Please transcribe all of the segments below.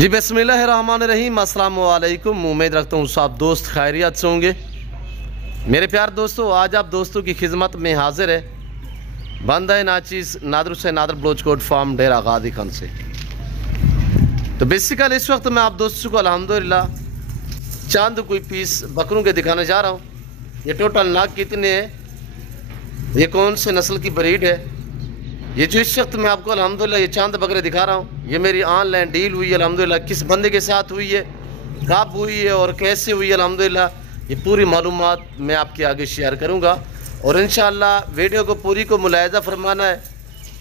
جی बिस्मिल्लाहिर्रहमानिर्रहीम अस्सलाम वालेकुम। उम्मीद रखता हूँ सब दोस्त खैरियत से होंगे। मेरे प्यार दोस्तों, आज आप दोस्तों की खिदमत में हाजिर है बंदा नाचीज़ नादर से नादर बलोच कोट फार्म डेरा गादी खान से। तो बेसिकली इस वक्त मैं आप दोस्तों को अल्हम्दुलिल्लाह चांद कोई पीस बकरों के दिखाने जा रहा हूँ। ये टोटल नाग कितने हैं, ये कौन से नस्ल की ब्रीड है, ये जो इस वक्त मैं आपको अल्हम्दुलिल्लाह ये चांद बकरे दिखा रहा हूँ, ये मेरी ऑनलाइन डील हुई है अल्हम्दुलिल्लाह। किस बंदे के साथ हुई है, कब हुई है और कैसे हुई है अल्हम्दुलिल्लाह, ये पूरी मालूमात मैं आपके आगे शेयर करूँगा। और इंशाअल्लाह वीडियो को पूरी को मुलाहिज़ा फरमाना है।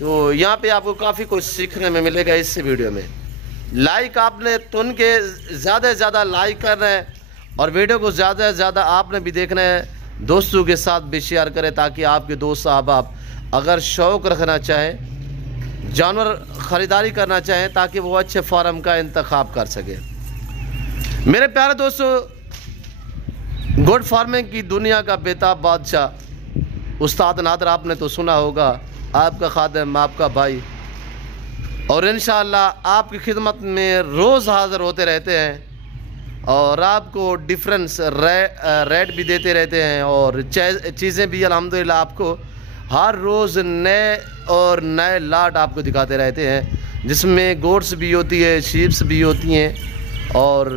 तो यहाँ पे आपको काफ़ी कुछ सीखने में मिलेगा इस वीडियो में। लाइक आपने तुन के ज़्यादा से ज़्यादा लाइक करना है और वीडियो को ज़्यादा से ज़्यादा आपने भी देखना है, दोस्तों के साथ भी शेयर करें ताकि आपके दोस्त आप अगर शौक़ रखना चाहें, जानवर ख़रीदारी करना चाहें, ताकि वो अच्छे फार्म का इंतखाब कर सके। मेरे प्यारे दोस्तों, गुड फार्मिंग की दुनिया का बेताब बादशाह उस्ताद नादर आपने तो सुना होगा, आपका खादिम आपका भाई, और इंशाअल्लाह आपकी खिदमत में रोज़ हाज़िर होते रहते हैं और आपको डिफरेंस रेट भी देते रहते हैं और चीज़ें भी अल्हम्दुलिल्लाह आपको हर रोज़ नए और नए लाट आपको दिखाते रहते हैं, जिसमें गोट्स भी होती है, शीप्स भी होती हैं और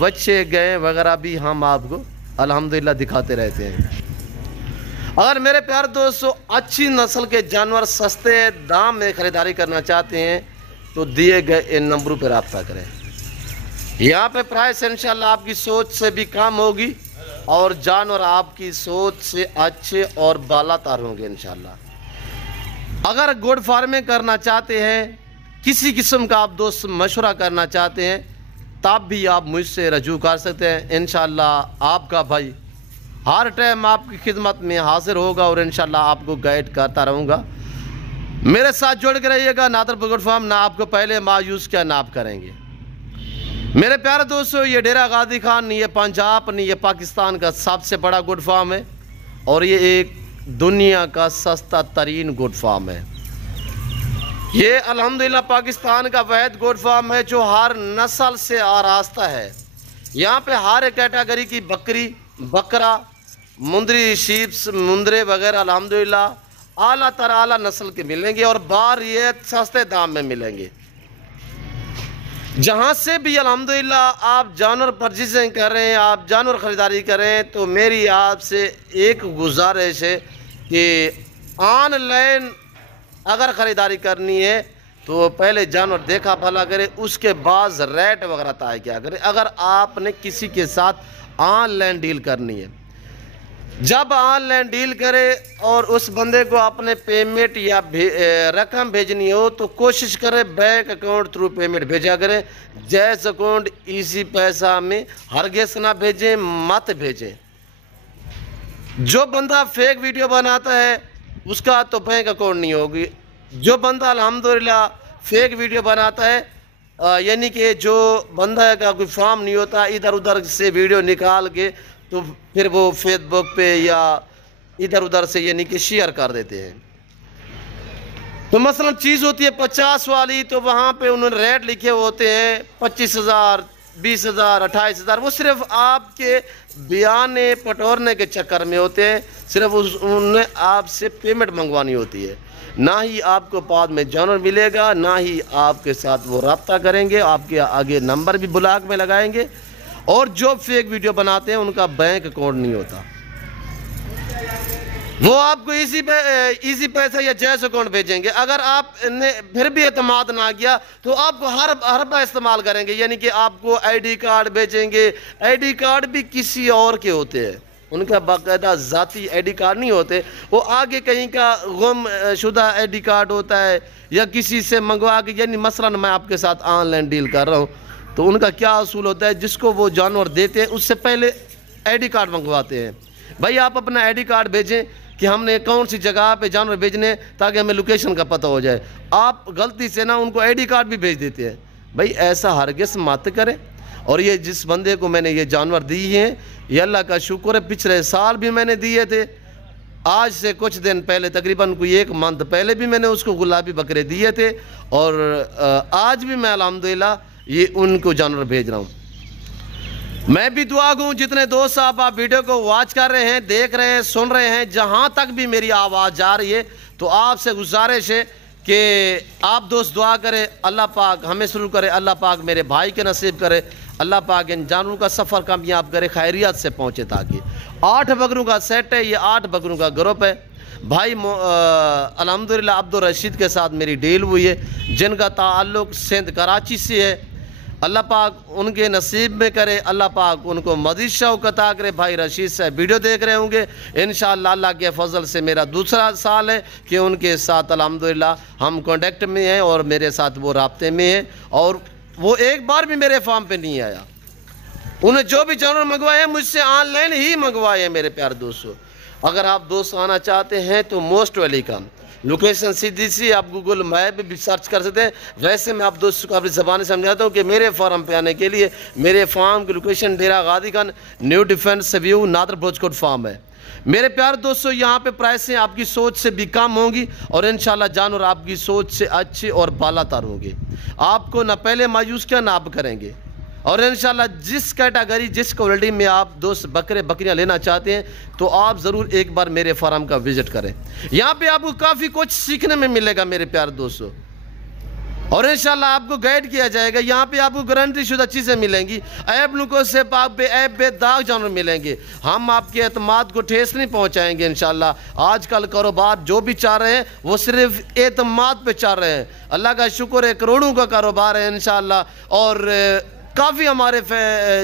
बच्चे गए वगैरह भी हम आपको अल्हम्दुलिल्लाह दिखाते रहते हैं। अगर मेरे प्यारे दोस्तों अच्छी नस्ल के जानवर सस्ते दाम में ख़रीदारी करना चाहते हैं तो दिए गए इन नंबरों पर रब्ता करें। यहाँ पे प्राइस इंशाल्लाह आपकी सोच से भी कम होगी और जानवर आपकी सोच से अच्छे और बालातर होंगे इंशाल्लाह। अगर गुड फार्मिंग करना चाहते हैं, किसी किस्म का आप दोस्त मशवरा करना चाहते हैं, तब भी आप मुझसे रजू कर सकते हैं। इंशाल्लाह आपका भाई हर टाइम आपकी खिदमत में हाजिर होगा और इंशाल्लाह आपको गाइड करता रहूँगा। मेरे साथ जुड़ के रहिएगा। नादर गुड फार्म ना आपको पहले मायूस क्या ना आप करेंगे। मेरे प्यारे दोस्तों, ये डेरा गादी खान नहीं ये पंजाब नहीं ये पाकिस्तान का सबसे बड़ा गुड फार्म है और ये एक दुनिया का सस्ता तरीन गुड फार्म है। ये अल्हम्दुलिल्लाह पाकिस्तान का वहद गुड फार्म है जो हर नस्ल से आरास्ता है। यहाँ पे हर एक कैटेगरी की बकरी, बकरा, मुंदरी, शीप्स, मुंदरे वगैरह अल्हम्दुलिल्लाह आला तर आला नस्ल के मिलेंगे और बाहर ये सस्ते दाम में मिलेंगे। जहाँ से भी अल्हम्दुलिल्लाह आप जानवर परचेजिंग कर रहे हैं, आप जानवर ख़रीदारी करें, तो मेरी आपसे एक गुजारिश है कि ऑनलाइन अगर ख़रीदारी करनी है तो पहले जानवर देखा भला करें, उसके बाद रेट वगैरह तय क्या करें। अगर आपने किसी के साथ ऑनलाइन डील करनी है, जब ऑनलाइन डील करें और उस बंदे को अपने पेमेंट या रकम भेजनी हो तो कोशिश करें बैंक अकाउंट थ्रू पेमेंट भेजा करें। जैस अकाउंट इजी पैसा में हरगिज़ ना भेजें, मत भेजें। जो बंदा फेक वीडियो बनाता है उसका तो बैंक अकाउंट नहीं होगी। जो बंदा अल्हम्दुलिल्लाह फेक वीडियो बनाता है यानी कि जो बंदा का कोई फार्म नहीं होता, इधर उधर से वीडियो निकाल के तो फिर वो फेसबुक पे या इधर उधर से यानी कि शेयर कर देते हैं। तो मसलन चीज़ होती है 50 वाली, तो वहाँ पे उन्होंने रेट लिखे होते हैं 25,000, 20,000, 28,000। वो सिर्फ आपके बयाने पटोरने के चक्कर में होते हैं। सिर्फ उन्हें आपसे पेमेंट मंगवानी होती है, ना ही आपको बाद में जानवर मिलेगा, ना ही आपके साथ वो रब्ता करेंगे, आपके आगे नंबर भी ब्लॉक में लगाएंगे। और जो फेक वीडियो बनाते हैं उनका बैंक अकाउंट नहीं होता, वो आपको इजी पैसा या जैस अकाउंट भेजेंगे। अगर आपने फिर भी एतमाद ना किया तो आपको हर बार इस्तेमाल करेंगे, यानी कि आपको आईडी कार्ड भेजेंगे। आईडी कार्ड भी किसी और के होते हैं, उनका बाकायदा ज़ाती आईडी कार्ड नहीं होते। वो आगे कहीं का गुम शुदा आईडी कार्ड होता है या किसी से मंगवा के, यानी मसलन मैं आपके साथ ऑनलाइन डील कर रहा हूँ तो उनका क्या असूल होता है, जिसको वो जानवर देते हैं उससे पहले आईडी कार्ड मंगवाते हैं। भाई आप अपना आईडी कार्ड भेजें कि हमने कौन सी जगह पे जानवर भेजने, ताकि हमें लोकेशन का पता हो जाए। आप गलती से ना उनको आईडी कार्ड भी भेज देते हैं। भाई ऐसा हरगिज़ मत करें। और ये जिस बंदे को मैंने ये जानवर दिए हैं, ये अल्लाह का शुक्र है, पिछले साल भी मैंने दिए थे, आज से कुछ दिन पहले तकरीबन कोई 1 मंथ पहले भी मैंने उसको गुलाबी बकरे दिए थे और आज भी मैं अल्हम्दुलिल्लाह ये उनको जानवर भेज रहा हूँ। मैं भी दुआ गूँ जितने दोस्त आप वीडियो को वॉच कर रहे हैं, देख रहे हैं, सुन रहे हैं, जहाँ तक भी मेरी आवाज़ जा रही है, तो आपसे गुजारिश है कि आप दोस्त दुआ करें, अल्लाह पाक हमें शुरू करे, अल्लाह पाक मेरे भाई के नसीब करे, अल्लाह पाक इन जानवरों का सफ़र कामयाब करे, खैरियत से पहुँचे। ताकि 8 बकरों का सेट है, ये 8 बकरों का ग्रुप है। भाई अल्हम्दुलिल्लाह अब्दुल रशीद के साथ मेरी डील हुई है, जिनका ताल्लुक़ सिंध कराची से है। अल्लाह पाक उनके नसीब में करे, अल्लाह पाक उनको मज़ीद शौक़ अता करे। भाई रशीद साहब वीडियो देख रहे होंगे, इंशाअल्लाह अल्लाह के फजल से मेरा दूसरा साल है कि उनके साथ अल्हम्दुलिल्लाह हम कांटेक्ट में हैं और मेरे साथ वो राब्ते में हैं, और वो एक बार भी मेरे फार्म पे नहीं आया। उन्हें जो भी जानवर मंगवाए हैं मुझसे ऑनलाइन ही मंगवाए हैं। मेरे प्यारे दोस्तों, अगर आप दोस्त आना चाहते हैं तो मोस्ट वेलकम। लोकेशन सीधी सी, आप गूगल मैप भी सर्च कर सकते हैं। वैसे मैं आप दोस्तों को अपनी ज़बान समझाता हूँ कि मेरे फार्म पे आने के लिए मेरे फार्म की लोकेशन डेरा गादी खान न्यू डिफेंस व्यू नादर भोजकोट फार्म है। मेरे प्यारे दोस्तों, यहाँ पे प्राइसें आपकी सोच से भी कम होंगी और इंशाल्लाह जानवर आपकी सोच से अच्छे और बालातर होंगे। आपको ना पहले मायूस किया ना आप करेंगे, और इंशाल्लाह जिस कैटेगरी जिस क्वालिटी में आप दोस्त बकरियां लेना चाहते हैं तो आप ज़रूर एक बार मेरे फार्म का विज़िट करें। यहाँ पे आपको काफ़ी कुछ सीखने में मिलेगा मेरे प्यारे दोस्तों, और इंशाल्लाह आपको गाइड किया जाएगा। यहाँ पे आपको गारंटी शुदा चीज़ें मिलेंगी, ऐब नुको से पाक बेदाग जानवर मिलेंगे। हम आपके एतमाद को ठेस नहीं पहुँचाएंगे इंशाल्लाह। आजकल कारोबार जो भी चाह रहे हैं वो सिर्फ एतमाद पे चाह रहे हैं। अल्लाह का शुक्र है, करोड़ों का कारोबार है इंशाल्लाह। और काफ़ी हमारे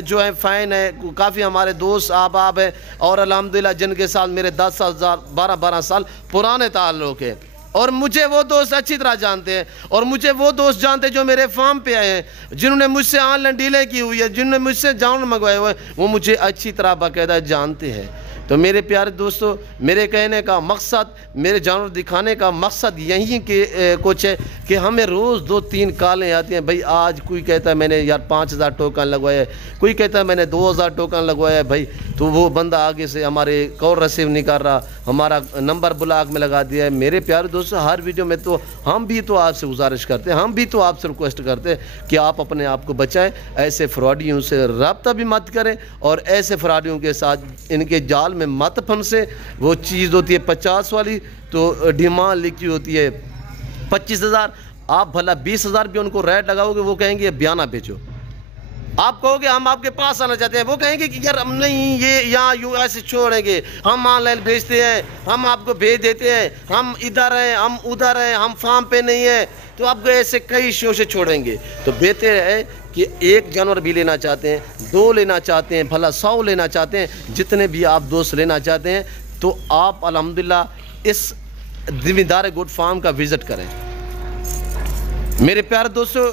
जो है फ़ैन है, काफ़ी हमारे दोस्त ahbab हैं, और अल्हम्दुलिल्लाह जिनके साथ मेरे 12 साल पुराने ताल्लुक़ है। और मुझे वो दोस्त अच्छी तरह जानते हैं, और मुझे वो दोस्त जानते हैं जो मेरे फार्म पे आए हैं, जिन्होंने मुझसे ऑनलाइन डीलें की हुई है, जिन्होंने मुझसे जानवर मंगवाए हुए हैं, वो मुझे अच्छी तरह बाकायदा जानते हैं। तो मेरे प्यारे दोस्तों, मेरे कहने का मकसद, मेरे जानवर दिखाने का मकसद यही कि कुछ है कि हमें रोज़ 2-3 कॉलें आती हैं। भाई आज कोई कहता है मैंने यार 5000 टोकन लगवाया है, कोई कहता है मैंने 2000 टोकन लगवाया है। भाई तो वो बंदा आगे से हमारे कॉल रिसीव नहीं कर रहा, हमारा नंबर ब्लॉक में लगा दिया है। मेरे प्यारे दोस्तों, हर वीडियो में तो हम भी तो आपसे गुजारिश करते हैं, हम भी तो आपसे रिक्वेस्ट करते हैं कि आप अपने आप को बचाएं, ऐसे फ्रॉडियों से रब्ता भी मत करें, और ऐसे फ्रॉडियों के साथ इनके जाल में मत फंसे। वो चीज़ होती है 50 वाली, तो डिमांड लिखी होती है 25,000, आप भला 20,000 भी उनको रेट लगाओगे, वो कहेंगे बयाना बेचो। आप कहोगे हम आपके पास आना चाहते हैं, वो कहेंगे कि यार हम नहीं, ये यहाँ यू ऐसे छोड़ेंगे, हम ऑनलाइन भेजते हैं, हम आपको भेज देते हैं, हम इधर हैं, हम उधर हैं, हम फार्म पे नहीं है, तो आपको ऐसे कई शो से छोड़ेंगे। तो बेहतर है कि एक जानवर भी लेना चाहते हैं, 2 लेना चाहते हैं, भला 100 लेना चाहते हैं, जितने भी आप दोस्त लेना चाहते हैं, तो आप अल्हम्दुलिल्लाह इस ज़िम्मेदार गोट फार्म का विज़िट करें। मेरे प्यारे दोस्तों,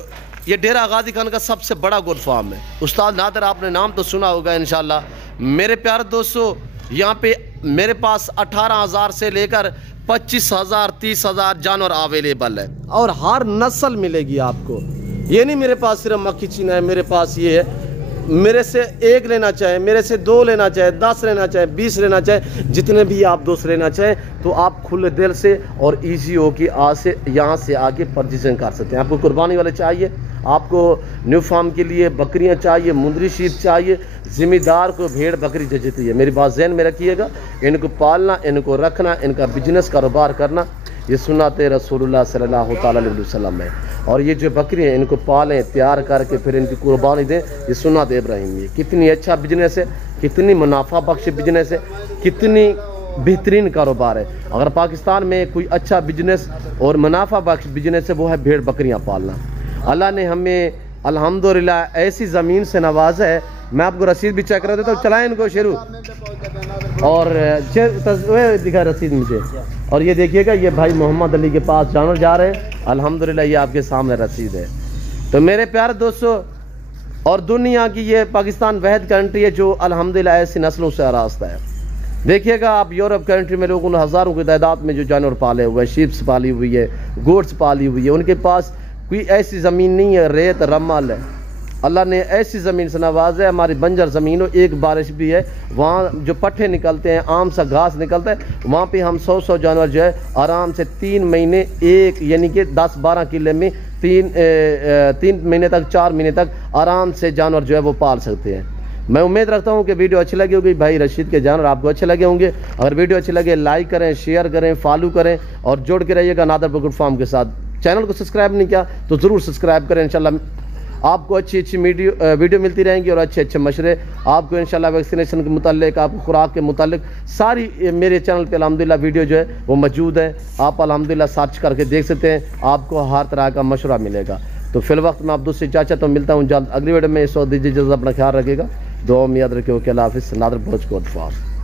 ये डेरा गादी खान का सबसे बड़ा गोट फार्म है। उस्ताद नादर आपने नाम तो सुना होगा इंशाल्लाह। मेरे प्यारे दोस्तों, यहाँ पे मेरे पास 18,000 से लेकर 25,000 30,000 जानवर अवेलेबल है, और हर नस्ल मिलेगी आपको। ये नहीं मेरे पास सिर्फ मक्खी चीना है, मेरे पास ये है। मेरे से 1 लेना चाहे, मेरे से 2 लेना चाहे, 10 लेना चाहे, 20 लेना चाहे, जितने भी आप दोस्त लेना चाहें, तो आप खुले दिल से और इजी हो कि आज से यहाँ से आके परचेजिंग कर सकते हैं। आपको कुर्बानी वाले चाहिए, आपको न्यू फार्म के लिए बकरियाँ चाहिए, मुंदरी शीप चाहिए, ज़िम्मेदार को भेड़ बकरी चाहिए, मेरी बात ज़हन में रखिएगा। इनको पालना, इनको रखना, इनका बिजनेस कारोबार करना, ये सुन्नत रसूलुल्लाह सल्लल्लाहु अलैहि वसल्लम है। और ये जो बकरियाँ इनको पालें, तैयार करके फिर इनकी कुर्बानी दें, ये सुन्नत इब्राहिम है। कितनी अच्छा बिजनेस है, कितनी मुनाफा बख्श बिजनेस है, कितनी बेहतरीन कारोबार है। अगर पाकिस्तान में कोई अच्छा बिजनेस और मुनाफा बख्श बिजनेस है, वो है भेड़ बकरियाँ पालना। अल्लाह ने हमें अल्हम्दुलिल्लाह ऐसी ज़मीन से नवाजा है। मैं आपको रसीद भी चेक करा देता हूँ, चलाएँ इनको शुरू, और दिखा रसीद मुझे। और ये देखिएगा, ये भाई मोहम्मद अली के पास जानवर जा रहे हैं, अल्हम्दुलिल्लाह ये आपके सामने रसीद है। तो मेरे प्यारे दोस्तों, और दुनिया की ये पाकिस्तान वहद कंट्री है जो अल्हम्दुलिल्लाह ऐसी नस्लों से आरास्ता है। देखिएगा आप, यूरोप कंट्री में लोगों ने हज़ारों की तादाद में जो जानवर पाले हुए हैं, शीप्स पाली हुई है, गोट्स पाली हुई है, उनके पास कोई ऐसी ज़मीन नहीं है, रेत रमल है। अल्लाह ने ऐसी ज़मीन से नवाजा है। हमारी बंजर ज़मीन हो, एक बारिश भी है, वहाँ जो पट्ठे निकलते हैं, आम सा घास निकलता है, वहाँ पे हम 100 जानवर जो है आराम से 3 महीने एक यानी कि 10-12 किले में 3 مہینے تک 4 مہینے تک آرام سے جانور جو ہے وہ پال سکتے ہیں۔ میں امید رکھتا ہوں کہ ویڈیو اچھی لگی ہوگی، بھائی رشید کے جانور آپ کو اچھے لگے ہوں گے۔ اگر ویڈیو اچھی لگے لائک کریں، شیئر کریں، فالو کریں اور جڑ کے رہیے گا نادر بکٹ فارم کے ساتھ۔ چینل کو سبسکرائب نہیں کیا تو ضرور سبسکرائب کریں، انشاءاللہ آپ کو اچھی ویڈیو ملتی رہیں گی اور اچھے مشورے آپ کو انشاءاللہ ویکسینیشن کے متعلق، آپ کو خوراک کے متعلق ساری میرے چینل پہ الحمدللہ ویڈیو جو ہے وہ موجود ہے، آپ الحمدللہ سرچ کر کے دیکھ سکتے ہیں، آپ کو ہر طرح کا مشورہ ملے گا۔ تو فی الوقت میں آپ دوسری چاچا تو ملتا ہوں جلد اگلی ویڈیو میں، اس وقت دیجیے اجازت، اپنا خیال رکھے گا، دعا میں یاد رکھے، اوکے، اللہ حافظ، نادر بکٹ فارم۔